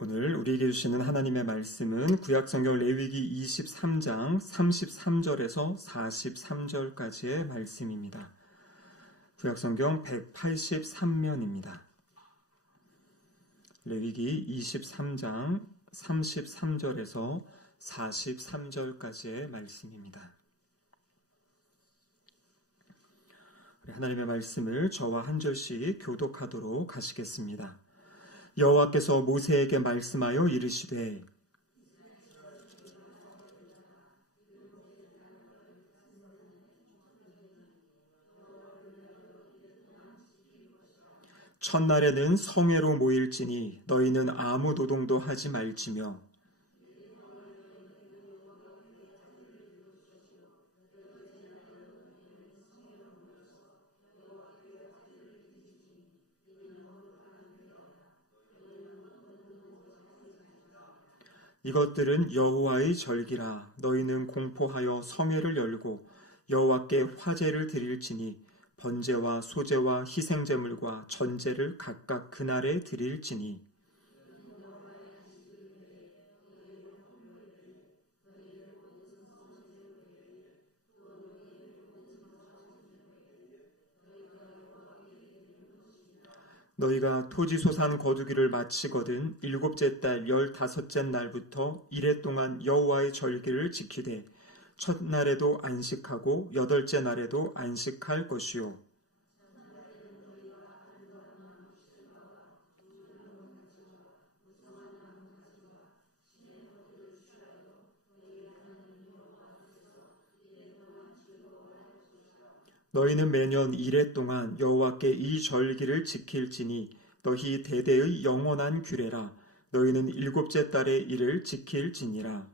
오늘 우리에게 주시는 하나님의 말씀은 구약성경 레위기 23장 33절에서 43절까지의 말씀입니다. 구약성경 183면입니다. 레위기 23장 33절에서 43절까지의 말씀입니다. 하나님의 말씀을 저와 한 절씩 교독하도록 하시겠습니다. 여호와께서 모세에게 말씀하여 이르시되 첫날에는 성회로 모일지니 너희는 아무 노동도 하지 말지며 이것들은 여호와의 절기라. 너희는 공포하여 성회를 열고 여호와께 화제를 드릴지니 번제와 소제와 희생제물과 전제를 각각 그날에 드릴지니 너희가 토지소산 거두기를 마치거든 일곱째 달 15째 날부터 이래 동안 여호와의 절기를 지키되 첫날에도 안식하고 여덟째 날에도 안식할 것이요. 너희는 매년 이래 동안 여호와께 이 절기를 지킬지니 너희 대대의 영원한 규례라. 너희는 일곱째 달에 이를 지킬지니라.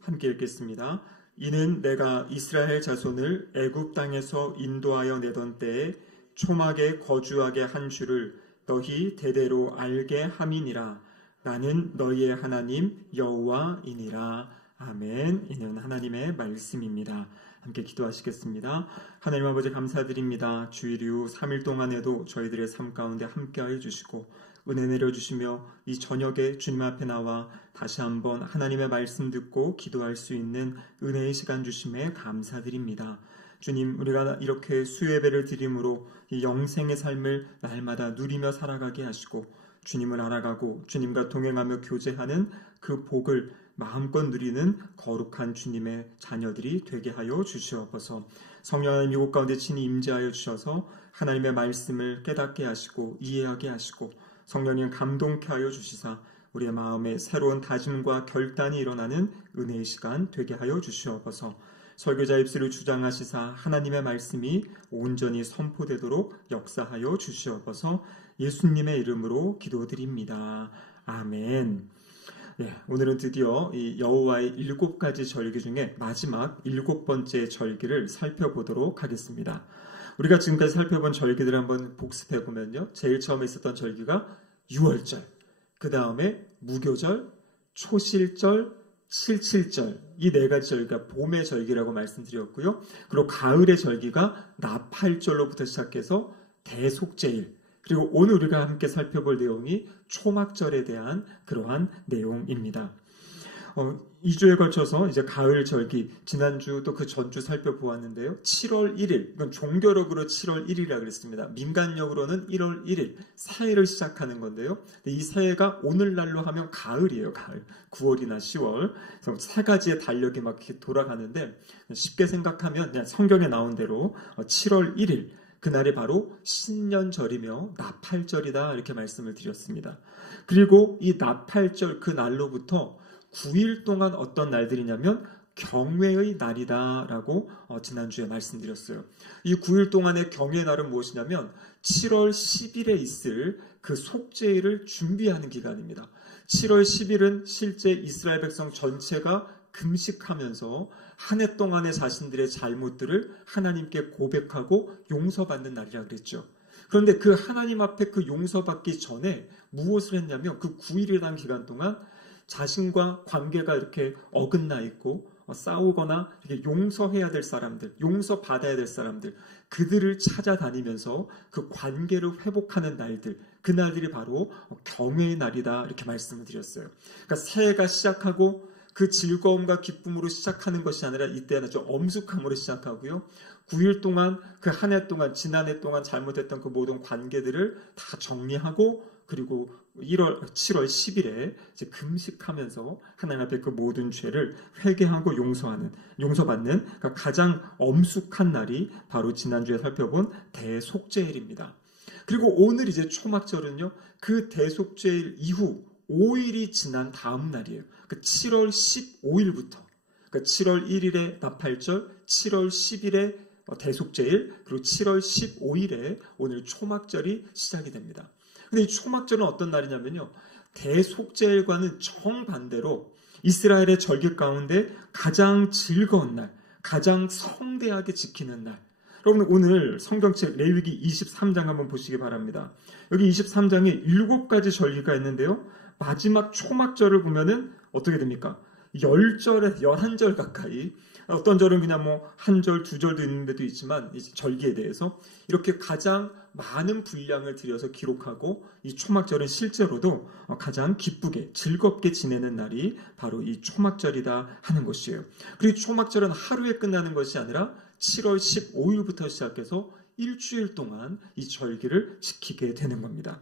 함께 읽겠습니다. 이는 내가 이스라엘 자손을 애굽 땅에서 인도하여 내던 때에 초막에 거주하게 한 줄을 너희 대대로 알게 함이니라. 나는 너희의 하나님 여호와이니라. 아멘. 이는 하나님의 말씀입니다. 함께 기도하시겠습니다. 하나님 아버지 감사드립니다. 주일 이후 3일 동안에도 저희들의 삶 가운데 함께하여 주시고 은혜 내려주시며 이 저녁에 주님 앞에 나와 다시 한번 하나님의 말씀 듣고 기도할 수 있는 은혜의 시간 주심에 감사드립니다. 주님, 우리가 이렇게 수예배를 드림으로 이 영생의 삶을 날마다 누리며 살아가게 하시고 주님을 알아가고 주님과 동행하며 교제하는 그 복을 마음껏 누리는 거룩한 주님의 자녀들이 되게 하여 주시옵소서. 성령 하나님 이곳 가운데 친히 임재하여 주셔서 하나님의 말씀을 깨닫게 하시고 이해하게 하시고 성령님 감동케 하여 주시사 우리의 마음에 새로운 다짐과 결단이 일어나는 은혜의 시간 되게 하여 주시옵소서. 설교자 입술을 주장하시사 하나님의 말씀이 온전히 선포되도록 역사하여 주시옵소서. 예수님의 이름으로 기도드립니다. 아멘. 네, 오늘은 드디어 이 여호와의 7가지 절기 중에 마지막 7번째 절기를 살펴보도록 하겠습니다. 우리가 지금까지 살펴본 절기들을 한번 복습해보면요. 제일 처음에 있었던 절기가 유월절, 그 다음에 무교절, 초실절, 칠칠절, 이 4가지 절기가 봄의 절기라고 말씀드렸고요. 그리고 가을의 절기가 나팔절로부터 시작해서 대속제일, 그리고 오늘 우리가 함께 살펴볼 내용이 초막절에 대한 그러한 내용입니다. 2주에 걸쳐서 이제 가을 절기, 지난주 또 그 전주 살펴보았는데요. 7월 1일, 이건 종교력으로 7월 1일이라고 그랬습니다. 민간력으로는 1월 1일, 새해를 시작하는 건데요. 이 새해가 오늘날로 하면 가을이에요, 가을. 9월이나 10월. 그래서 3가지의 달력이 막 이렇게 돌아가는데, 쉽게 생각하면 그냥 성경에 나온 대로 7월 1일, 그날이 바로 신년절이며 나팔절이다 이렇게 말씀을 드렸습니다. 그리고 이 나팔절 그 날로부터 9일 동안 어떤 날들이냐면 경외의 날이다라고 지난주에 말씀드렸어요. 이 9일 동안의 경외의 날은 무엇이냐면 7월 10일에 있을 그 속죄일을 준비하는 기간입니다. 7월 10일은 실제 이스라엘 백성 전체가 금식하면서 한 해 동안의 자신들의 잘못들을 하나님께 고백하고 용서받는 날이라 그랬죠. 그런데 그 하나님 앞에 그 용서받기 전에 무엇을 했냐면 그 9일이라는 기간 동안 자신과 관계가 이렇게 어긋나 있고 싸우거나 이렇게 용서해야 될 사람들, 용서받아야 될 사람들, 그들을 찾아다니면서 그 관계를 회복하는 날들, 그 날들이 바로 경외의 날이다 이렇게 말씀을 드렸어요. 그러니까 새해가 시작하고 그 즐거움과 기쁨으로 시작하는 것이 아니라 이때는 좀 엄숙함으로 시작하고요. 9일 동안 그 한 해 동안 지난해 동안 잘못했던 그 모든 관계들을 다 정리하고 그리고 7월 10일에 이제 금식하면서 하나님 앞에 그 모든 죄를 회개하고 용서받는 그러니까 가장 엄숙한 날이 바로 지난주에 살펴본 대속죄일입니다. 그리고 오늘 이제 초막절은요. 그 대속죄일 이후 5일이 지난 다음 날이에요. 그 7월 15일부터 그러니까 7월 1일에 나팔절, 7월 10일에 대속죄일, 그리고 7월 15일에 오늘 초막절이 시작이 됩니다. 근데 이 초막절은 어떤 날이냐면요. 대속죄일과는 정반대로 이스라엘의 절기 가운데 가장 즐거운 날, 가장 성대하게 지키는 날. 여러분 오늘 성경책 레위기 23장 한번 보시기 바랍니다. 여기 23장에 7가지 절기가 있는데요. 마지막 초막절을 보면은 어떻게 됩니까? 10절에 11절 가까이, 어떤 절은 그냥 뭐 한 절, 두 절도 있는 데도 있지만 이 절기에 대해서 이렇게 가장 많은 분량을 들여서 기록하고 이 초막절은 실제로도 가장 기쁘게 즐겁게 지내는 날이 바로 이 초막절이다 하는 것이에요. 그리고 초막절은 하루에 끝나는 것이 아니라 7월 15일부터 시작해서 일주일 동안 이 절기를 지키게 되는 겁니다.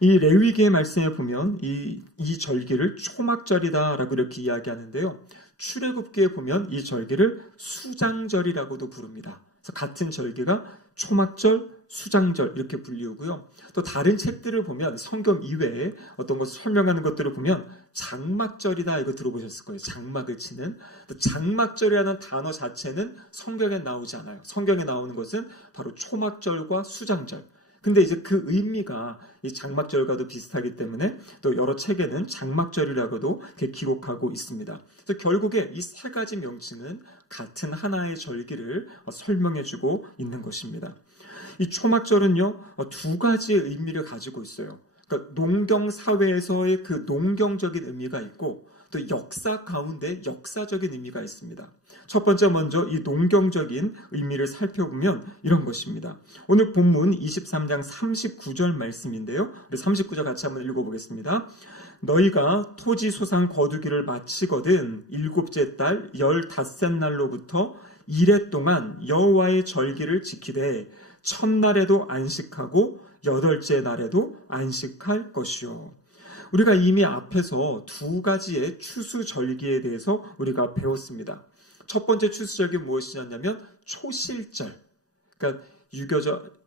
이 레위기의 말씀에 보면 이 절기를 초막절이다라고 이렇게 이야기하는데요. 출애굽기에 보면 이 절기를 수장절이라고도 부릅니다. 그래서 같은 절기가 초막절, 수장절 이렇게 불리우고요. 또 다른 책들을 보면 성경 이외에 어떤 것을 설명하는 것들을 보면 장막절이다 이거 들어보셨을 거예요. 장막을 치는. 또 장막절이라는 단어 자체는 성경에 나오지 않아요. 성경에 나오는 것은 바로 초막절과 수장절. 근데 이제 그 의미가 이 장막절과도 비슷하기 때문에 또 여러 책에는 장막절이라고도 이렇게 기록하고 있습니다. 그래서 결국에 이 세 가지 명칭은 같은 하나의 절기를 설명해주고 있는 것입니다. 이 초막절은요, 두 가지의 의미를 가지고 있어요. 그러니까 농경 사회에서의 그 농경적인 의미가 있고 또 역사 가운데 역사적인 의미가 있습니다. 첫 번째 먼저 이 농경적인 의미를 살펴보면 이런 것입니다. 오늘 본문 23장 39절 말씀인데요. 우리 39절 같이 한번 읽어보겠습니다. 너희가 토지 소상 거두기를 마치거든 7째 달 15날로부터 1해 동안 여호와의 절기를 지키되 첫날에도 안식하고 8째 날에도 안식할 것이요. 우리가 이미 앞에서 두 가지의 추수절기에 대해서 우리가 배웠습니다. 첫 번째 추수절기 무엇이냐면 초실절. 그러니까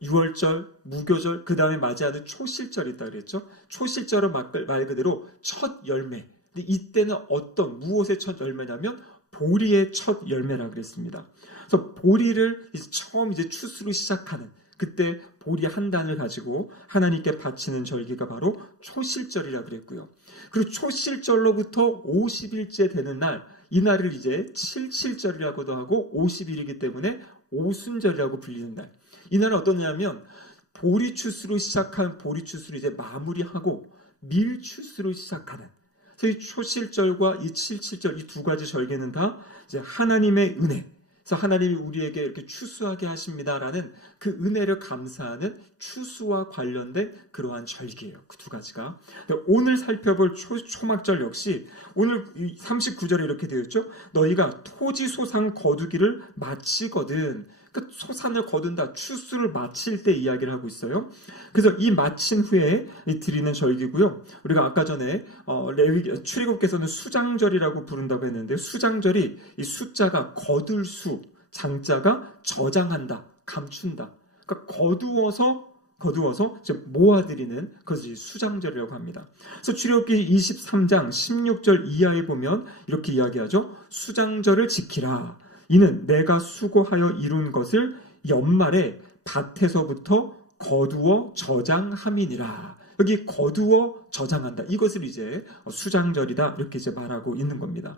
유월절, 무교절, 그 다음에 맞이하는 초실절이 있다 그랬죠. 초실절은 말 그대로 첫 열매. 근데 이때는 무엇의 첫 열매냐면 보리의 첫 열매라 그랬습니다. 그래서 보리를 처음 추수로 시작하는 그때 보리 한 단을 가지고 하나님께 바치는 절기가 바로 초실절이라 그랬고요. 그리고 초실절로부터 50일째 되는 날, 이 날을 이제 칠칠절이라고도 하고 50일이기 때문에 오순절이라고 불리는 날. 이 날은 어떠냐면 보리 추수로 시작한 보리 추수를 이제 마무리하고 밀 추수로 시작하는. 그래서 이 초실절과 이 칠칠절 이 두 가지 절기는 다 이제 하나님의 은혜. 그래서 하나님이 우리에게 이렇게 추수하게 하십니다라는 그 은혜를 감사하는 추수와 관련된 그러한 절기예요. 그 두 가지가. 오늘 살펴볼 초막절 역시 오늘 39절에 이렇게 되어 있죠. 너희가 토지 소상 거두기를 마치거든. 그 소산을 거둔다. 추수를 마칠 때 이야기를 하고 있어요. 그래서 이 마친 후에 드리는 절기고요. 우리가 아까 전에 출애굽께서는 수장절이라고 부른다고 했는데 수장절이 이 숫자가 거둘 수, 장자가 저장한다, 감춘다. 그러니까 거두어서 이제 모아드리는 그것이 수장절이라고 합니다. 그래서 출애굽기 23장 16절 이하에 보면 이렇게 이야기하죠. 수장절을 지키라. 이는 내가 수고하여 이룬 것을 연말에 밭에서부터 거두어 저장함이니라. 여기 거두어 저장한다. 이것을 이제 수장절이다. 이렇게 이제 말하고 있는 겁니다.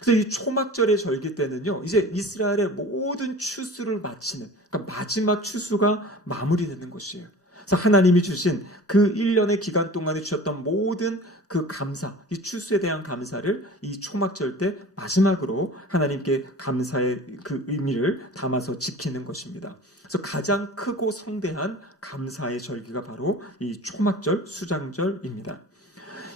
그래서 이 초막절의 절기 때는요, 이제 이스라엘의 모든 추수를 마치는, 그러니까 마지막 추수가 마무리되는 것이에요. 그래서 하나님이 주신 그 1년의 기간 동안에 주셨던 모든 그 감사, 이 추수에 대한 감사를 이 초막절 때 마지막으로 하나님께 감사의 그 의미를 담아서 지키는 것입니다. 그래서 가장 크고 성대한 감사의 절기가 바로 이 초막절, 수장절입니다.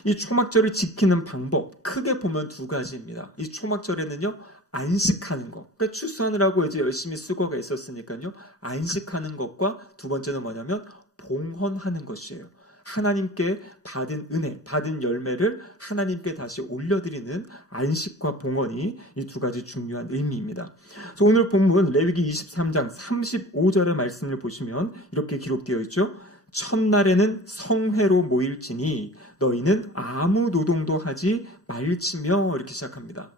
이 초막절을 지키는 방법, 크게 보면 두 가지입니다. 이 초막절에는요, 안식하는 것. 그러니까 추수하느라고 이제 열심히 수고가 있었으니까요, 안식하는 것과 두 번째는 뭐냐면 봉헌하는 것이에요. 하나님께 받은 은혜, 받은 열매를 하나님께 다시 올려드리는 안식과 봉헌이 이 두 가지 중요한 의미입니다. 그래서 오늘 본문 레위기 23장 35절의 말씀을 보시면 이렇게 기록되어 있죠. 첫날에는 성회로 모일지니 너희는 아무 노동도 하지 말지며, 이렇게 시작합니다.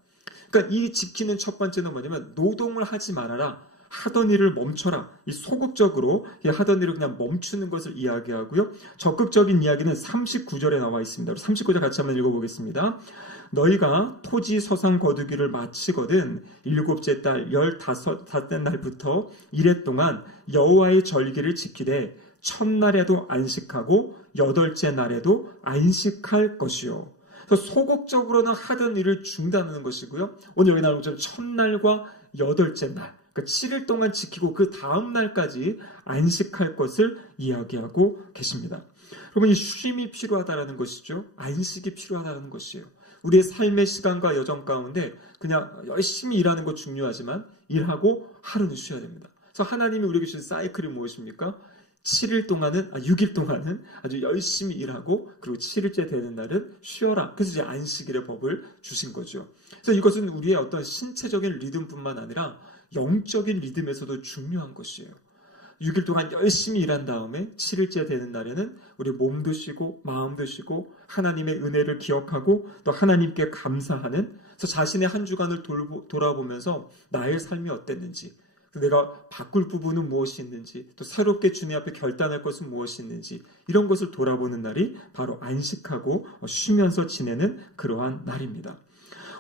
그러니까 이 지키는 첫 번째는 뭐냐면 노동을 하지 말아라. 하던 일을 멈춰라. 이 소극적으로 하던 일을 그냥 멈추는 것을 이야기하고요. 적극적인 이야기는 39절에 나와 있습니다. 39절 같이 한번 읽어보겠습니다. 너희가 토지 서상 거두기를 마치거든 일곱째 달 15째 날부터 이래 동안 여호와의 절기를 지키되 첫날에도 안식하고 여덟째 날에도 안식할 것이요. 소극적으로는 하던 일을 중단하는 것이고요. 오늘 여기 나오는 것처럼 첫날과 여덟째 날, 그러니까 7일 동안 지키고 그 다음 날까지 안식할 것을 이야기하고 계십니다. 여러분, 이 쉼이 필요하다는 것이죠. 안식이 필요하다는 것이에요. 우리의 삶의 시간과 여정 가운데 그냥 열심히 일하는 것 중요하지만 일하고 하루는 쉬어야 됩니다. 그래서 하나님이 우리에게 주신 사이클이 무엇입니까? 6일 동안은 아주 열심히 일하고 그리고 7일째 되는 날은 쉬어라. 그래서 이제 안식일의 법을 주신 거죠. 그래서 이것은 우리의 어떤 신체적인 리듬뿐만 아니라 영적인 리듬에서도 중요한 것이에요. 6일 동안 열심히 일한 다음에 7일째 되는 날에는 우리 몸도 쉬고 마음도 쉬고 하나님의 은혜를 기억하고 또 하나님께 감사하는, 그래서 자신의 한 주간을 돌아보면서 나의 삶이 어땠는지, 내가 바꿀 부분은 무엇이 있는지, 또 새롭게 주님 앞에 결단할 것은 무엇이 있는지, 이런 것을 돌아보는 날이 바로 안식하고 쉬면서 지내는 그러한 날입니다.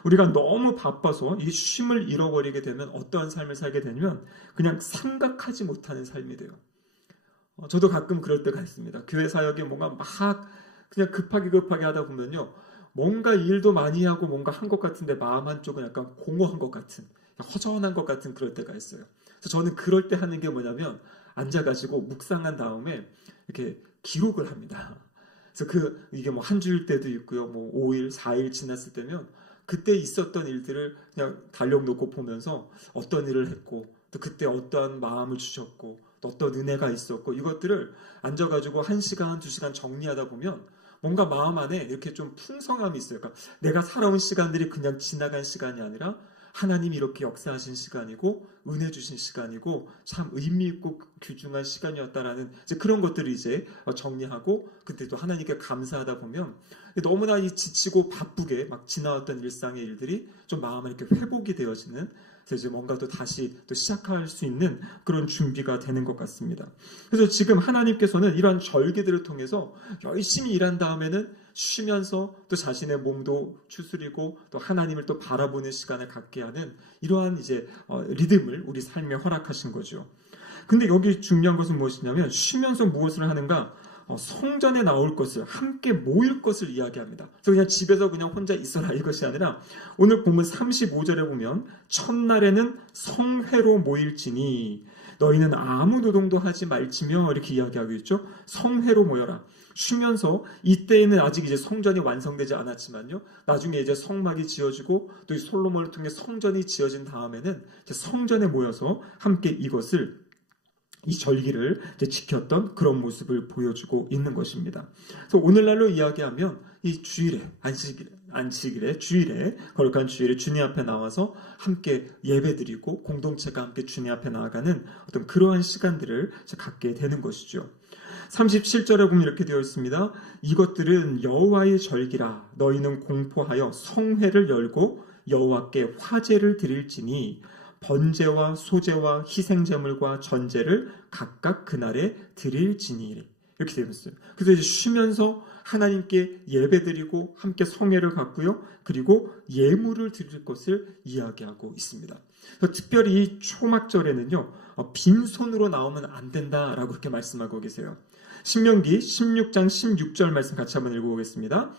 우리가 너무 바빠서 이 쉼을 잃어버리게 되면 어떠한 삶을 살게 되냐면 그냥 생각하지 못하는 삶이 돼요. 저도 가끔 그럴 때가 있습니다. 교회 사역에 뭔가 막 그냥 급하게 하다 보면요, 뭔가 일도 많이 하고 뭔가 한 것 같은데 마음 한쪽은 약간 공허한 것 같은, 허전한 것 같은 그럴 때가 있어요. 그래서 저는 그럴 때 하는 게 뭐냐면 앉아가지고 묵상한 다음에 이렇게 기록을 합니다. 그래서 이게 뭐 한 주일 때도 있고요, 뭐 5일, 4일 지났을 때면 그때 있었던 일들을 그냥 달력 놓고 보면서 어떤 일을 했고, 또 그때 어떠한 마음을 주셨고, 또 어떤 은혜가 있었고, 이것들을 앉아가지고 1시간, 2시간 정리하다 보면 뭔가 마음 안에 이렇게 좀 풍성함이 있어요. 그러니까 내가 살아온 시간들이 그냥 지나간 시간이 아니라 하나님이 이렇게 역사하신 시간이고 은혜 주신 시간이고 참 의미 있고 귀중한 시간이었다라는 이제 그런 것들을 이제 정리하고 그때 또 하나님께 감사하다 보면 너무나 지치고 바쁘게 막 지나왔던 일상의 일들이 좀 마음에 이렇게 회복이 되어지는, 그래서 이제 뭔가 또 다시 또 시작할 수 있는 그런 준비가 되는 것 같습니다. 그래서 지금 하나님께서는 이러한 절기들을 통해서 열심히 일한 다음에는 쉬면서 또 자신의 몸도 추스리고 또 하나님을 또 바라보는 시간을 갖게 하는 이러한 이제 리듬을 우리 삶에 허락하신 거죠. 근데 여기 중요한 것은 무엇이냐면 쉬면서 무엇을 하는가? 성전에 나올 것을, 함께 모일 것을 이야기합니다. 그래서 그냥 집에서 그냥 혼자 있어라 이것이 아니라 오늘 보면 35절에 보면 첫날에는 성회로 모일지니 너희는 아무 노동도 하지 말지며, 이렇게 이야기하고 있죠. 성회로 모여라. 쉬면서 이때에는 아직 이제 성전이 완성되지 않았지만요, 나중에 이제 성막이 지어지고 또 이 솔로몬을 통해 성전이 지어진 다음에는 이제 성전에 모여서 함께 이 절기를 이제 지켰던 그런 모습을 보여주고 있는 것입니다. 그래서 오늘날로 이야기하면 이 주일에, 안식일에, 주일에, 거룩한 주일에 주님 앞에 나와서 함께 예배드리고 공동체가 함께 주님 앞에 나아가는 어떤 그러한 시간들을 갖게 되는 것이죠. 37절에 보면 이렇게 되어 있습니다. 이것들은 여호와의 절기라. 너희는 공포하여 성회를 열고 여호와께 화제를 드릴지니 번제와 소제와 희생제물과 전제를 각각 그날에 드릴지니, 이렇게 되어 있어요. 그래서 이제 쉬면서 하나님께 예배드리고 함께 성회를 갖고요, 그리고 예물을 드릴 것을 이야기하고 있습니다. 특별히 이 초막절에는요, 빈손으로 나오면 안 된다라고 그렇게 말씀하고 계세요. 신명기 16장 16절 말씀 같이 한번 읽어보겠습니다.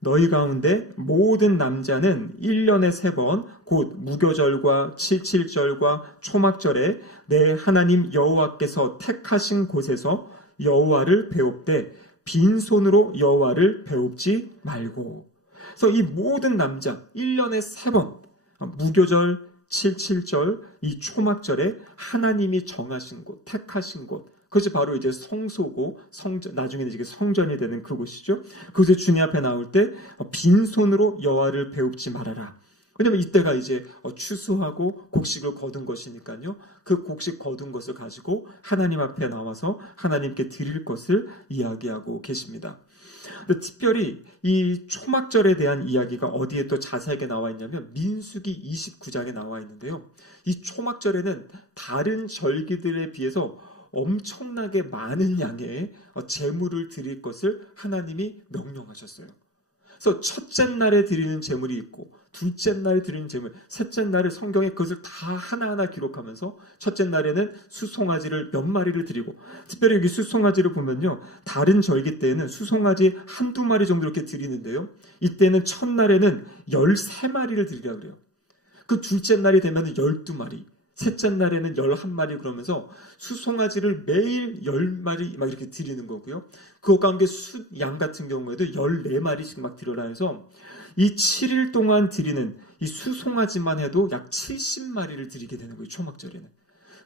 너희 가운데 모든 남자는 1년에 3번 곧 무교절과 칠칠절과 초막절에 내 하나님 여호와께서 택하신 곳에서 여호와를 배웁되 빈손으로 여호와를 배웁지 말고. 그래서 이 모든 남자 1년에 3번 무교절, 칠칠절, 이 초막절에 하나님이 정하신 곳, 택하신 곳, 그것이 바로 이제 성소고 나중에는 이제 성전이 되는 그곳이죠. 그곳에 주님 앞에 나올 때 빈손으로 여호와를 배웁지 말아라. 왜냐하면 이때가 이제 추수하고 곡식을 거둔 것이니까요. 그 곡식 거둔 것을 가지고 하나님 앞에 나와서 하나님께 드릴 것을 이야기하고 계십니다. 특별히 이 초막절에 대한 이야기가 어디에 또 자세하게 나와 있냐면 민수기 29장에 나와 있는데요. 이 초막절에는 다른 절기들에 비해서 엄청나게 많은 양의 제물을 드릴 것을 하나님이 명령하셨어요. 그래서 첫째 날에 드리는 제물이 있고 둘째 날에 드리는 제물, 셋째 날에 성경에 그것을 다 하나하나 기록하면서 첫째 날에는 수송아지를 몇 마리를 드리고, 특별히 여기 수송아지를 보면요, 다른 절기 때에는 수송아지 한두 마리 정도 이렇게 드리는데요, 이때는 첫날에는 13마리를 드리라고 그래요. 그 둘째 날이 되면 12마리, 셋째 날에는 11마리, 그러면서 수송아지를 매일 10마리 막 이렇게 드리는 거고요. 그 가운데 양 같은 경우에도 14마리씩 막 드려라 해서 이 7일 동안 드리는 이 수송아지만 해도 약 70마리를 드리게 되는 거예요, 초막절에는.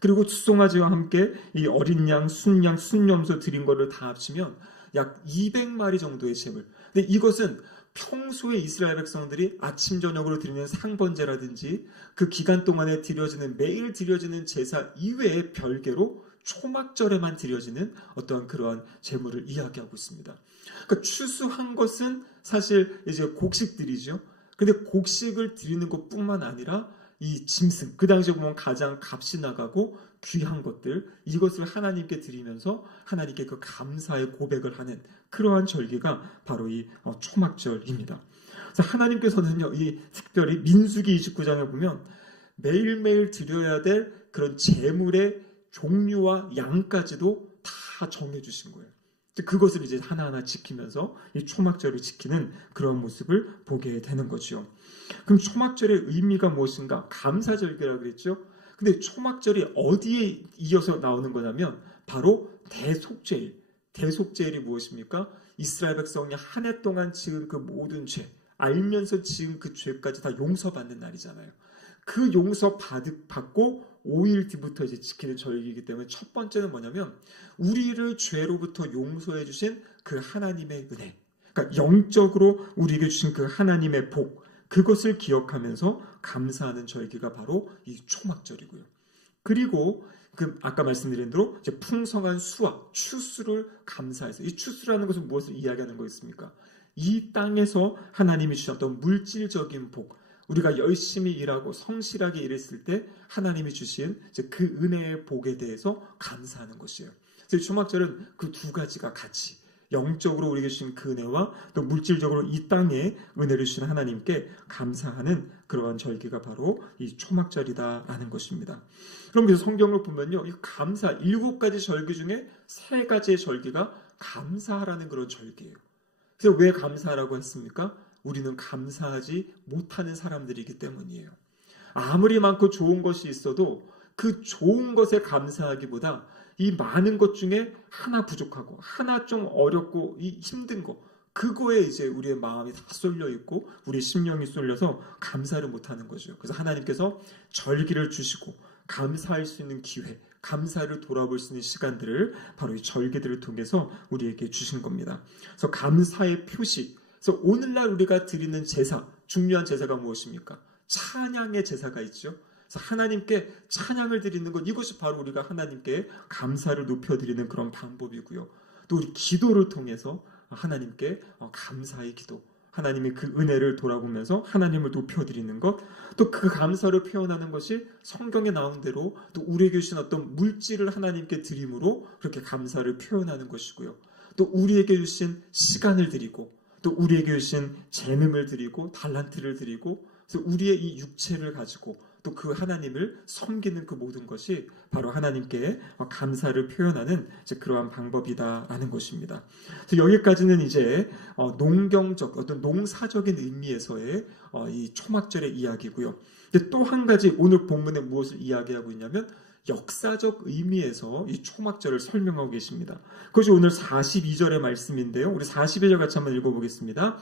그리고 수송아지와 함께 이 어린 양, 순양, 순염소 드린 거를 다 합치면 약 200마리 정도의 제물. 근데 이것은 평소에 이스라엘 백성들이 아침 저녁으로 드리는 상번제라든지 그 기간 동안에 드려지는 매일 드려지는 제사 이외에 별개로 초막절에만 드려지는 어떠한 그러한 제물을 이야기하고 있습니다. 그러니까 추수한 것은 사실 이제 곡식들이죠. 근데 곡식을 드리는 것뿐만 아니라 이 짐승, 그 당시에 보면 가장 값이 나가고 귀한 것들, 이것을 하나님께 드리면서 하나님께 그 감사의 고백을 하는 그러한 절기가 바로 이 초막절입니다. 그래서 하나님께서는요, 이 특별히 민수기 29장에 보면 매일매일 드려야 될 그런 제물의 종류와 양까지도 다 정해주신 거예요. 그것을 이제 하나하나 지키면서 이 초막절을 지키는 그런 모습을 보게 되는 거죠. 그럼 초막절의 의미가 무엇인가? 감사절기라고 그랬죠. 근데 초막절이 어디에 이어서 나오는 거냐면 바로 대속죄일. 대속죄일이 무엇입니까? 이스라엘 백성이 한 해 동안 지은 그 모든 죄, 알면서 지은 그 죄까지 다 용서받는 날이잖아요. 그 용서 받고 5일 뒤부터 이제 지키는 절기이기 때문에 첫 번째는 뭐냐면 우리를 죄로부터 용서해 주신 그 하나님의 은혜, 그러니까 영적으로 우리에게 주신 그 하나님의 복, 그것을 기억하면서 감사하는 절기가 바로 이 초막절이고요. 그리고 그 아까 말씀드린 대로 이제 풍성한 수확, 추수를 감사해서, 이 추수라는 것은 무엇을 이야기하는 거였습니까? 이 땅에서 하나님이 주셨던 물질적인 복, 우리가 열심히 일하고 성실하게 일했을 때 하나님이 주신 그 은혜의 복에 대해서 감사하는 것이에요. 그래서 초막절은 그 두 가지가 같이 영적으로 우리에게 주신 그 은혜와 또 물질적으로 이 땅에 은혜를 주신 하나님께 감사하는 그러한 절기가 바로 이 초막절이다라는 것입니다. 그럼 그래서 성경을 보면요, 이 감사 7가지 절기 중에 3가지의 절기가 감사하라는 그런 절기예요. 그래서 왜 감사하라고 했습니까? 우리는 감사하지 못하는 사람들이기 때문이에요. 아무리 많고 좋은 것이 있어도 그 좋은 것에 감사하기보다 이 많은 것 중에 하나 부족하고 하나 좀 어렵고 이 힘든 거, 그거에 이제 우리의 마음이 다 쏠려 있고 우리 심령이 쏠려서 감사를 못하는 거죠. 그래서 하나님께서 절기를 주시고 감사할 수 있는 기회, 감사를 돌아볼 수 있는 시간들을 바로 이 절기들을 통해서 우리에게 주신 겁니다. 그래서 감사의 표시, 그래서 오늘날 우리가 드리는 제사, 중요한 제사가 무엇입니까? 찬양의 제사가 있죠. 그래서 하나님께 찬양을 드리는 것, 이것이 바로 우리가 하나님께 감사를 높여드리는 그런 방법이고요. 또 우리 기도를 통해서 하나님께 감사의 기도, 하나님의 그 은혜를 돌아보면서 하나님을 높여드리는 것, 또 그 감사를 표현하는 것이 성경에 나온 대로 또 우리에게 주신 어떤 물질을 하나님께 드림으로 그렇게 감사를 표현하는 것이고요. 또 우리에게 주신 시간을 드리고 또 우리에게 주신 재능을 드리고 달란트를 드리고, 그래서 우리의 이 육체를 가지고 또 그 하나님을 섬기는 그 모든 것이 바로 하나님께 감사를 표현하는 그러한 방법이다라는 것입니다. 그래서 여기까지는 이제 농경적 어떤 농사적인 의미에서의 이 초막절의 이야기고요. 근데 또 한 가지 오늘 본문에 무엇을 이야기하고 있냐면 역사적 의미에서 이 초막절을 설명하고 계십니다. 그것이 오늘 42절의 말씀인데요. 우리 42절 같이 한번 읽어보겠습니다.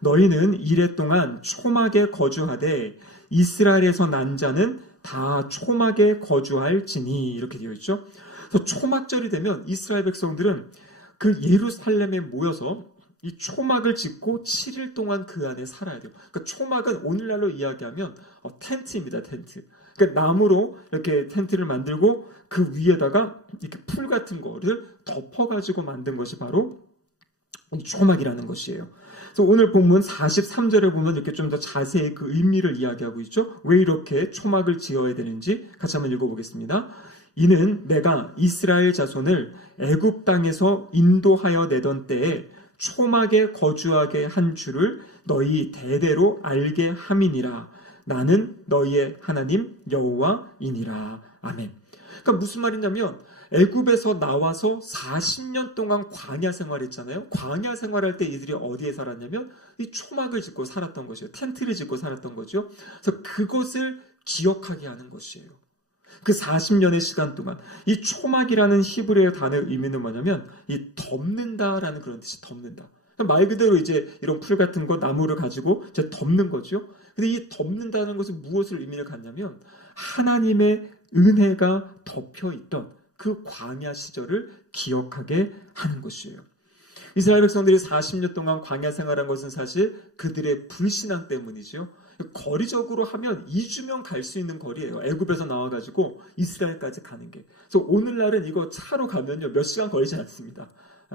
너희는 이레 동안 초막에 거주하되 이스라엘에서 난 자는 다 초막에 거주할지니, 이렇게 되어 있죠. 그래서 초막절이 되면 이스라엘 백성들은 그 예루살렘에 모여서 이 초막을 짓고 7일 동안 그 안에 살아야 돼요. 그러니까 초막은 오늘날로 이야기하면 텐트입니다. 텐트. 그러니까 나무로 이렇게 텐트를 만들고 그 위에다가 이렇게 풀 같은 거를 덮어가지고 만든 것이 바로 이 초막이라는 것이에요. 그래서 오늘 본문 43절에 보면 이렇게 좀 더 자세히 그 의미를 이야기하고 있죠. 왜 이렇게 초막을 지어야 되는지 같이 한번 읽어보겠습니다. 이는 내가 이스라엘 자손을 애굽 땅에서 인도하여 내던 때에 초막에 거주하게 한 줄을 너희 대대로 알게 함이니라. 나는 너희의 하나님 여호와이니라. 아멘. 그러니까 무슨 말이냐면 애굽에서 나와서 40년 동안 광야 생활했잖아요. 광야 생활할 때 이들이 어디에 살았냐면 이 초막을 짓고 살았던 것이에요. 텐트를 짓고 살았던 거죠. 그래서 그것을 기억하게 하는 것이에요. 그 40년의 시간 동안 이 초막이라는 히브리어 단어의 의미는 뭐냐면 이 덮는다라는 그런 뜻이 덮는다. 말 그대로 이제 이런 풀 같은 거 나무를 가지고 이제 덮는 거죠. 근데 이 덮는다는 것은 무엇을 의미를 갖냐면 하나님의 은혜가 덮여 있던 그 광야 시절을 기억하게 하는 것이에요. 이스라엘 백성들이 40년 동안 광야 생활한 것은 사실 그들의 불신앙 때문이죠. 거리적으로 하면 2주면 갈 수 있는 거리예요. 애굽에서 나와가지고 이스라엘까지 가는 게. 그래서 오늘날은 이거 차로 가면요 몇 시간 걸리지 않습니다.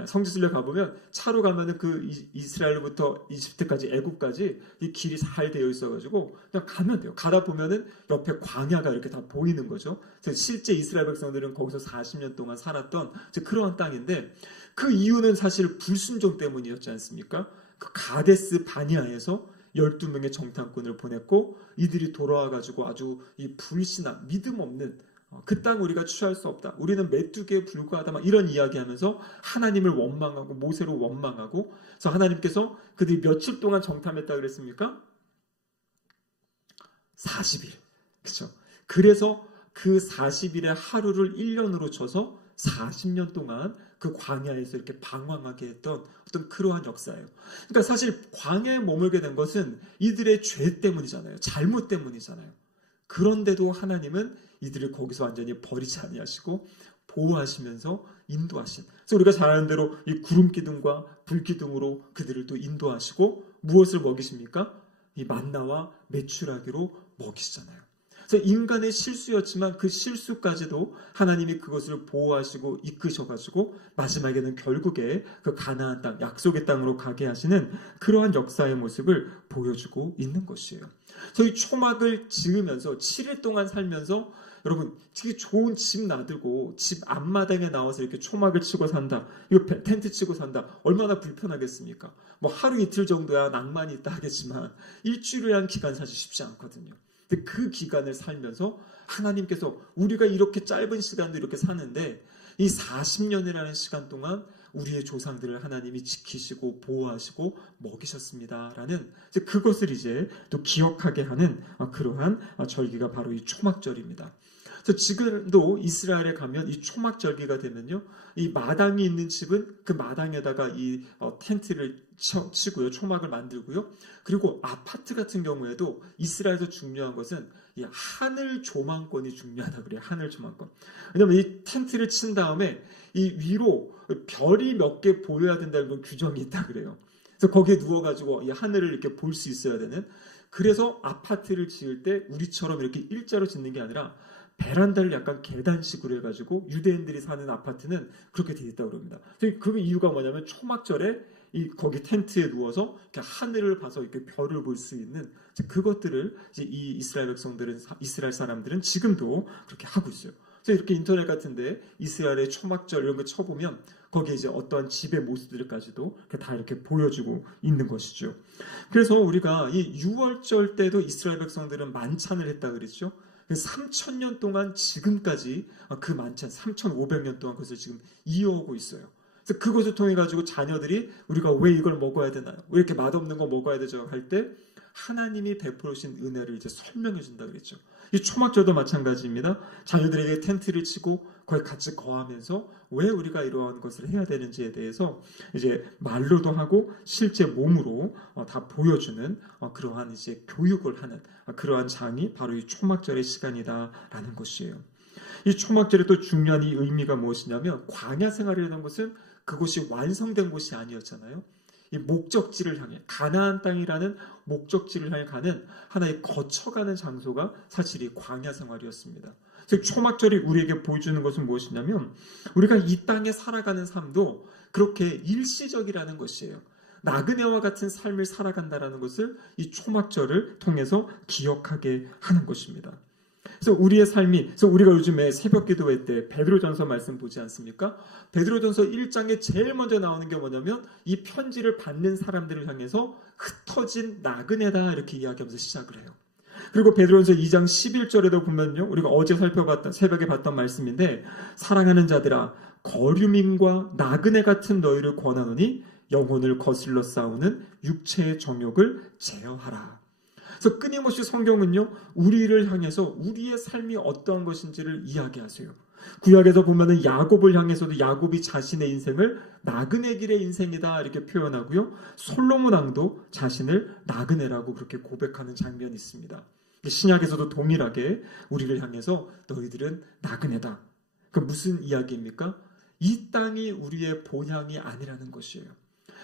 성지순례 가보면 차로 가면은 그 이스라엘부터 이집트까지 애굽까지 이 길이 잘 되어 있어가지고 그냥 가면 돼요. 가다 보면은 옆에 광야가 이렇게 다 보이는 거죠. 그래서 실제 이스라엘 백성들은 거기서 40년 동안 살았던 그러한 땅인데 그 이유는 사실 불순종 때문이었지 않습니까? 그 가데스 바니아에서 12명의 정탐꾼을 보냈고 이들이 돌아와가지고 아주 이 불신앙, 믿음 없는 그 땅 우리가 취할 수 없다. 우리는 메뚜기에 불과하다. 막 이런 이야기하면서 하나님을 원망하고 모세를 원망하고 그래서 하나님께서 그들이 며칠 동안 정탐했다 그랬습니까? 40일. 그렇죠. 그래서 그 40일의 하루를 1년으로 쳐서 40년 동안 그 광야에서 이렇게 방황하게 했던 어떤 그러한 역사예요. 그러니까 사실 광야에 머물게 된 것은 이들의 죄 때문이잖아요. 잘못 때문이잖아요. 그런데도 하나님은 이들을 거기서 완전히 버리지 아니하시고 보호하시면서 인도하신. 그래서 우리가 잘 아는 대로 이 구름 기둥과 불 기둥으로 그들을 또 인도하시고 무엇을 먹이십니까? 이 만나와 메추라기로 먹이시잖아요. 그래서 인간의 실수였지만 그 실수까지도 하나님이 그것을 보호하시고 이끄셔가지고 마지막에는 결국에 그 가나안 땅, 약속의 땅으로 가게 하시는 그러한 역사의 모습을 보여주고 있는 것이에요. 저희 초막을 지으면서 7일 동안 살면서 여러분 되게 좋은 집 놔두고 집 앞마당에 나와서 이렇게 초막을 치고 산다. 이거 텐트 치고 산다. 얼마나 불편하겠습니까? 뭐 하루 이틀 정도야 낭만이 있다 하겠지만 일주일이라는 기간 사실 쉽지 않거든요. 근데 그 기간을 살면서 하나님께서 우리가 이렇게 짧은 시간도 이렇게 사는데 이 40년이라는 시간 동안 우리의 조상들을 하나님이 지키시고 보호하시고 먹이셨습니다라는 그것을 이제 또 기억하게 하는 그러한 절기가 바로 이 초막절입니다. 그래서 지금도 이스라엘에 가면 이 초막절기가 되면요, 이 마당이 있는 집은 그 마당에다가 이 텐트를 치고요, 초막을 만들고요. 그리고 아파트 같은 경우에도 이스라엘에서 중요한 것은 이 하늘 조망권이 중요하다 그래요. 하늘 조망권. 왜냐하면 이 텐트를 친 다음에 이 위로 별이 몇 개 보여야 된다는 건 규정이 있다 그래요. 그래서 거기에 누워가지고 이 하늘을 이렇게 볼 수 있어야 되는. 그래서 아파트를 지을 때 우리처럼 이렇게 일자로 짓는 게 아니라 베란다를 약간 계단식으로 해가지고 유대인들이 사는 아파트는 그렇게 되어 있다고 그럽니다. 그 이유가 뭐냐면 초막절에 거기 텐트에 누워서 이렇게 하늘을 봐서 이렇게 별을 볼 수 있는 그것들을 이제 이 이스라엘 백성들은, 이스라엘 사람들은 지금도 그렇게 하고 있어요. 그래서 이렇게 인터넷 같은데 이스라엘의 초막절 이런 거 쳐보면 거기에 이제 어떠한 집의 모습들까지도 다 이렇게 보여주고 있는 것이죠. 그래서 우리가 이 6월절 때도 이스라엘 백성들은 만찬을 했다 그랬죠. 3,000년 동안 지금까지 그 많지 않은 3,500년 동안 그것을 지금 이어오고 있어요. 그래서 그것을 통해 가지고 자녀들이 우리가 왜 이걸 먹어야 되나요? 왜 이렇게 맛없는 거 먹어야 되죠? 할 때 하나님이 베풀어 주신 은혜를 이제 설명해 준다 그랬죠. 이 초막절도 마찬가지입니다. 자녀들에게 텐트를 치고 거기 같이 거하면서 왜 우리가 이러한 것을 해야 되는지에 대해서 이제 말로도 하고 실제 몸으로 다 보여주는 그러한 이제 교육을 하는 그러한 장이 바로 이 초막절의 시간이다라는 것이에요. 이 초막절의 또 중요한 이 의미가 무엇이냐면 광야 생활이라는 것은 그곳이 완성된 곳이 아니었잖아요. 이 목적지를 향해 가나안 땅이라는 목적지를 향해 가는 하나의 거쳐가는 장소가 사실 이 광야 생활이었습니다. 그래서 초막절이 우리에게 보여주는 것은 무엇이냐면 우리가 이 땅에 살아가는 삶도 그렇게 일시적이라는 것이에요. 나그네와 같은 삶을 살아간다는 것을 이 초막절을 통해서 기억하게 하는 것입니다. 그래서 우리의 삶이, 그래서 우리가 요즘에 새벽 기도회 때 베드로전서 말씀 보지 않습니까? 베드로전서 1장에 제일 먼저 나오는 게 뭐냐면 이 편지를 받는 사람들을 향해서 흩어진 나그네다 이렇게 이야기하면서 시작을 해요. 그리고 베드로전서 2장 11절에도 보면요, 우리가 어제 살펴봤던 새벽에 봤던 말씀인데 사랑하는 자들아 거류민과 나그네 같은 너희를 권하노니 영혼을 거슬러 싸우는 육체의 정욕을 제어하라. 그래서 끊임없이 성경은요, 우리를 향해서 우리의 삶이 어떠한 것인지를 이야기하세요. 구약에서 보면은 야곱을 향해서도 야곱이 자신의 인생을 나그네 길의 인생이다 이렇게 표현하고요. 솔로몬 왕도 자신을 나그네라고 그렇게 고백하는 장면이 있습니다. 신약에서도 동일하게 우리를 향해서 너희들은 나그네다. 그 무슨 이야기입니까? 이 땅이 우리의 본향이 아니라는 것이에요.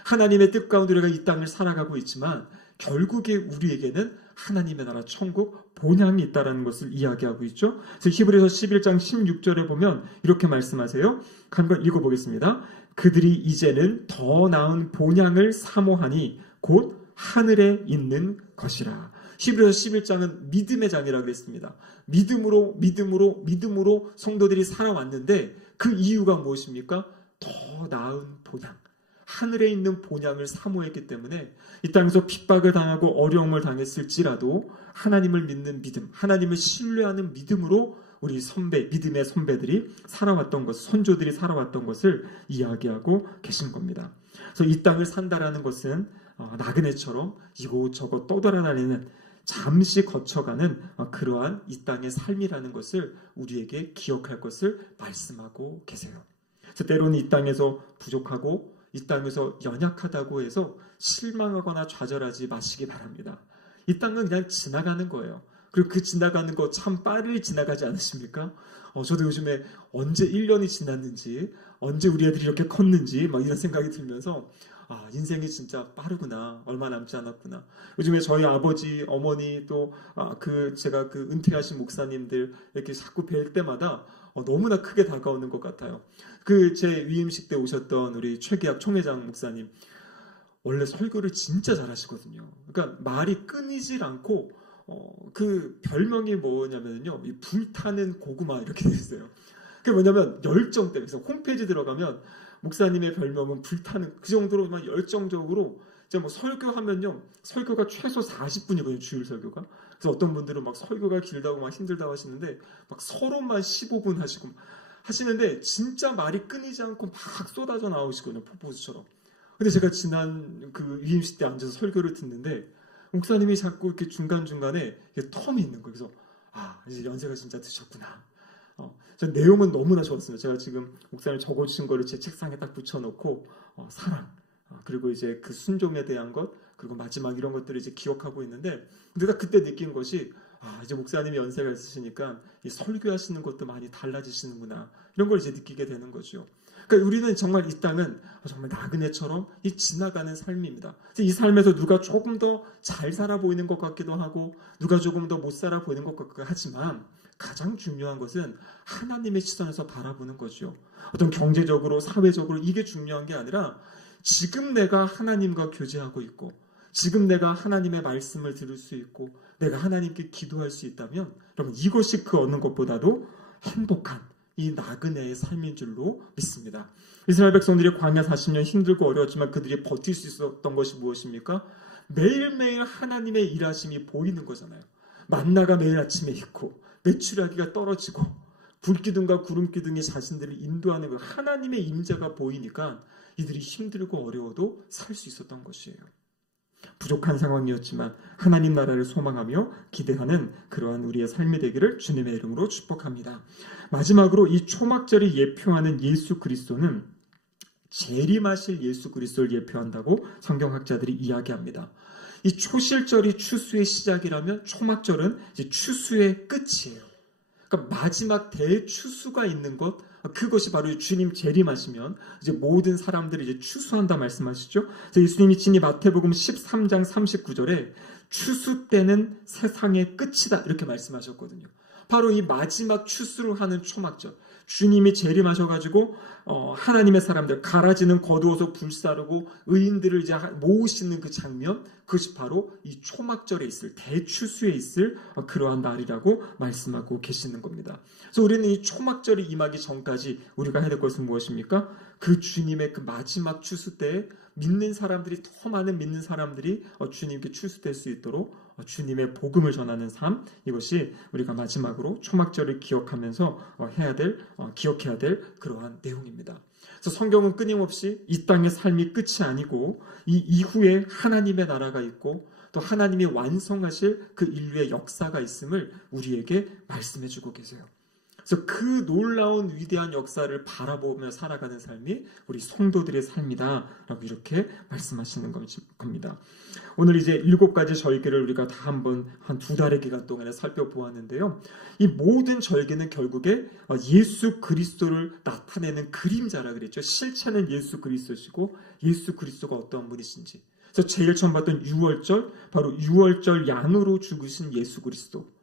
하나님의 뜻 가운데 우리가 이 땅을 살아가고 있지만 결국에 우리에게는 하나님의 나라 천국 본향이 있다는 것을 이야기하고 있죠. 그래서 히브리서 11장 16절에 보면 이렇게 말씀하세요. 한번 읽어보겠습니다. 그들이 이제는 더 나은 본향을 사모하니 곧 하늘에 있는 것이라. 히브리서 11장은 믿음의 장이라고 그랬습니다. 믿음으로 성도들이 살아왔는데 그 이유가 무엇입니까? 더 나은 본향. 하늘에 있는 본향을 사모했기 때문에 이 땅에서 핍박을 당하고 어려움을 당했을지라도 하나님을 믿는 믿음, 하나님을 신뢰하는 믿음으로 우리 믿음의 선배들이 살아왔던 것, 선조들이 살아왔던 것을 이야기하고 계신 겁니다. 그래서 이 땅을 산다라는 것은 나그네처럼 이곳저곳 떠돌아다니는 잠시 거쳐가는 그러한 이 땅의 삶이라는 것을 우리에게 기억할 것을 말씀하고 계세요. 그래서 때로는 이 땅에서 부족하고 이 땅에서 연약하다고 해서 실망하거나 좌절하지 마시기 바랍니다. 이 땅은 그냥 지나가는 거예요. 그리고 그 지나가는 거 참 빨리 지나가지 않으십니까? 저도 요즘에 언제 1년이 지났는지, 언제 우리 애들이 이렇게 컸는지 막 이런 생각이 들면서 인생이 진짜 빠르구나. 얼마 남지 않았구나. 요즘에 저희 아버지, 어머니 또 제가 은퇴하신 목사님들 이렇게 자꾸 뵐 때마다 너무나 크게 다가오는 것 같아요. 제 위임식 때 오셨던 우리 최기학 총회장 목사님 원래 설교를 진짜 잘하시거든요. 그러니까 말이 끊이질 않고 그 별명이 뭐냐면요, 이 불타는 고구마 이렇게 됐어요. 그게 뭐냐면 열정 때문에. 그래서 홈페이지 들어가면 목사님의 별명은 불타는, 그 정도로 막 열정적으로 이제 뭐 설교하면요, 설교가 최소 40분이거든요, 주일 설교가. 그래서 어떤 분들은 막 설교가 길다고 막 힘들다고 하시는데 막 서론만 15분 하시는데 진짜 말이 끊이지 않고 막 쏟아져 나오시거든요, 폭포수처럼. 근데 제가 지난 위임식 때 앉아서 설교를 듣는데 목사님이 자꾸 이렇게 중간중간에 텀이 있는 거예요. 그래서 이제 연세가 진짜 드셨구나. 저 내용은 너무나 좋았어요. 제가 지금 목사님 적어주신 거를 제 책상에 딱 붙여놓고 사랑, 그리고 이제 그 순종에 대한 것, 그리고 마지막 이런 것들을 이제 기억하고 있는데 내가 그때 느낀 것이 이제 목사님이 연세가 있으시니까 이 설교하시는 것도 많이 달라지시는구나, 이런 걸 이제 느끼게 되는 거죠. 그러니까 우리는 정말 이 땅은 정말 나그네처럼 이 지나가는 삶입니다. 이 삶에서 누가 조금 더 잘 살아 보이는 것 같기도 하고 누가 조금 더 못 살아 보이는 것 같기도 하지만 가장 중요한 것은 하나님의 시선에서 바라보는 거죠. 어떤 경제적으로, 사회적으로 이게 중요한 게 아니라 지금 내가 하나님과 교제하고 있고 지금 내가 하나님의 말씀을 들을 수 있고 내가 하나님께 기도할 수 있다면 여러분 이것이 그 어느 것보다도 행복한 이 나그네의 삶인 줄로 믿습니다. 이스라엘 백성들이 광야 40년 힘들고 어려웠지만 그들이 버틸 수 있었던 것이 무엇입니까? 매일매일 하나님의 일하심이 보이는 거잖아요. 만나가 매일 아침에 있고 메추라기가 떨어지고 불기둥과 구름기둥이 자신들을 인도하는 그 하나님의 임재가 보이니까 이들이 힘들고 어려워도 살 수 있었던 것이에요. 부족한 상황이었지만 하나님 나라를 소망하며 기대하는 그러한 우리의 삶이 되기를 주님의 이름으로 축복합니다. 마지막으로 이 초막절이 예표하는 예수 그리스도는 재림하실 예수 그리스도를 예표한다고 성경학자들이 이야기합니다. 이 초실절이 추수의 시작이라면 초막절은 이제 추수의 끝이에요. 그러니까 마지막 대추수가 있는 것, 그것이 바로 주님 재림하시면 이제 모든 사람들이 이제 추수한다 말씀하시죠. 예수님이 친히 마태복음 13장 39절에 추수 때는 세상의 끝이다 이렇게 말씀하셨거든요. 바로 이 마지막 추수를 하는 초막절, 주님이 재림하셔가지고 하나님의 사람들 갈아지는 거두어서 불사르고 의인들을 이제 모으시는 그 장면, 그것이 바로 이 초막절에 있을 대추수에 있을 그러한 날이라고 말씀하고 계시는 겁니다. 그래서 우리는 이 초막절이 임하기 전까지 우리가 해야 될 것은 무엇입니까? 그 주님의 그 마지막 추수 때에 믿는 사람들이 더 많은 믿는 사람들이 주님께 추수될 수 있도록 주님의 복음을 전하는 삶, 이것이 우리가 마지막으로 초막절을 기억하면서 기억해야 될 그러한 내용입니다. 그래서 성경은 끊임없이 이 땅의 삶이 끝이 아니고 이 이후에 하나님의 나라가 있고 또 하나님이 완성하실 그 인류의 역사가 있음을 우리에게 말씀해주고 계세요. 그래서 그 놀라운 위대한 역사를 바라보며 살아가는 삶이 우리 성도들의 삶이다라고 이렇게 말씀하시는 겁니다. 오늘 이제 7가지 절기를 우리가 다 한번 한 2달의 기간 동안에 살펴보았는데요. 이 모든 절기는 결국에 예수 그리스도를 나타내는 그림자라 그랬죠. 실체는 예수 그리스도시고 예수 그리스도가 어떠한 분이신지. 그래서 제일 처음 봤던 유월절, 바로 유월절 양으로 죽으신 예수 그리스도.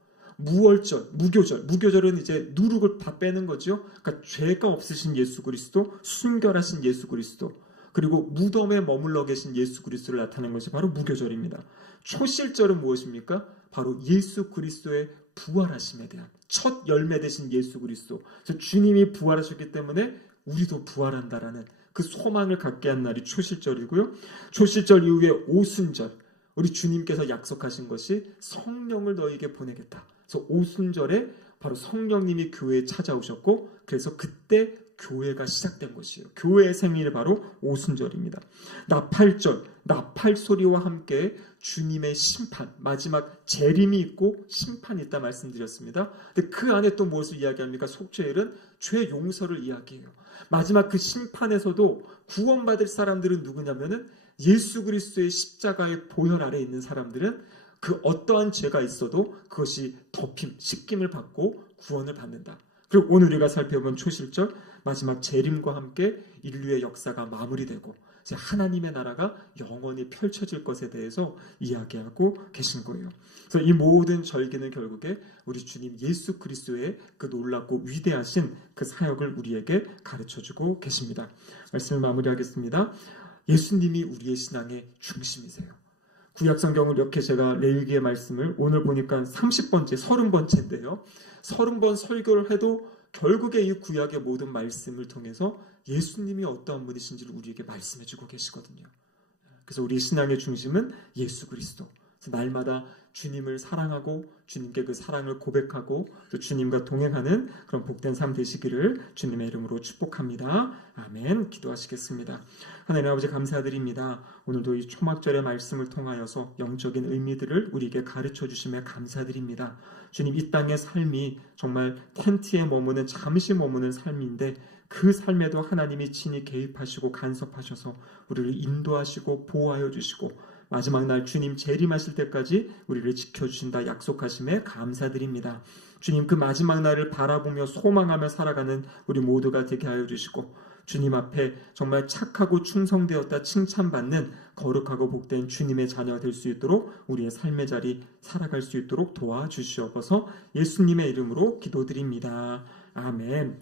무월절, 무교절은 이제 누룩을 다 빼는 거죠. 그러니까 죄가 없으신 예수 그리스도, 순결하신 예수 그리스도, 그리고 무덤에 머물러 계신 예수 그리스도를 나타내는 것이 바로 무교절입니다. 초실절은 무엇입니까? 바로 예수 그리스도의 부활하심에 대한 첫 열매 되신 예수 그리스도. 그래서 주님이 부활하셨기 때문에 우리도 부활한다라는 그 소망을 갖게 한 날이 초실절이고요. 초실절 이후에 오순절, 우리 주님께서 약속하신 것이 성령을 너희에게 보내겠다. 그래서 오순절에 바로 성령님이 교회에 찾아오셨고, 그래서 그때 교회가 시작된 것이에요. 교회의 생일이 바로 오순절입니다. 나팔절, 나팔 소리와 함께 주님의 심판, 마지막 재림이 있고 심판이 있다 말씀드렸습니다. 근데 그 안에 또 무엇을 이야기합니까? 속죄일은 죄 용서를 이야기해요. 마지막 그 심판에서도 구원받을 사람들은 누구냐면은 예수 그리스도의 십자가의 보혈 아래에 있는 사람들은 그 어떠한 죄가 있어도 그것이 덮임, 씻김을 받고 구원을 받는다. 그리고 오늘 우리가 살펴본 초실절, 마지막 재림과 함께 인류의 역사가 마무리되고 이제 하나님의 나라가 영원히 펼쳐질 것에 대해서 이야기하고 계신 거예요. 그래서 이 모든 절기는 결국에 우리 주님 예수 그리스도의 그 놀랍고 위대하신 그 사역을 우리에게 가르쳐주고 계십니다. 말씀을 마무리하겠습니다. 예수님이 우리의 신앙의 중심이세요. 구약성경을 이렇게 제가 레위기의 말씀을 오늘 보니까 30번째, 30번째인데요. 30번 설교를 해도 결국에 이 구약의 모든 말씀을 통해서 예수님이 어떠한 분이신지를 우리에게 말씀해주고 계시거든요. 그래서 우리 신앙의 중심은 예수 그리스도. 그래서 날마다 주님을 사랑하고 주님께 그 사랑을 고백하고 또 주님과 동행하는 그런 복된 삶 되시기를 주님의 이름으로 축복합니다. 아멘. 기도하시겠습니다. 하나님 아버지 감사드립니다. 오늘도 이 초막절의 말씀을 통하여서 영적인 의미들을 우리에게 가르쳐 주심에 감사드립니다. 주님, 이 땅의 삶이 정말 텐트에 머무는, 잠시 머무는 삶인데 그 삶에도 하나님이 친히 개입하시고 간섭하셔서 우리를 인도하시고 보호하여 주시고 마지막 날 주님 재림하실 때까지 우리를 지켜주신다 약속하심에 감사드립니다. 주님, 그 마지막 날을 바라보며 소망하며 살아가는 우리 모두가 되게 하여 주시고 주님 앞에 정말 착하고 충성되었다 칭찬받는 거룩하고 복된 주님의 자녀가 될 수 있도록 우리의 삶의 자리 살아갈 수 있도록 도와주시옵소서. 예수님의 이름으로 기도드립니다. 아멘.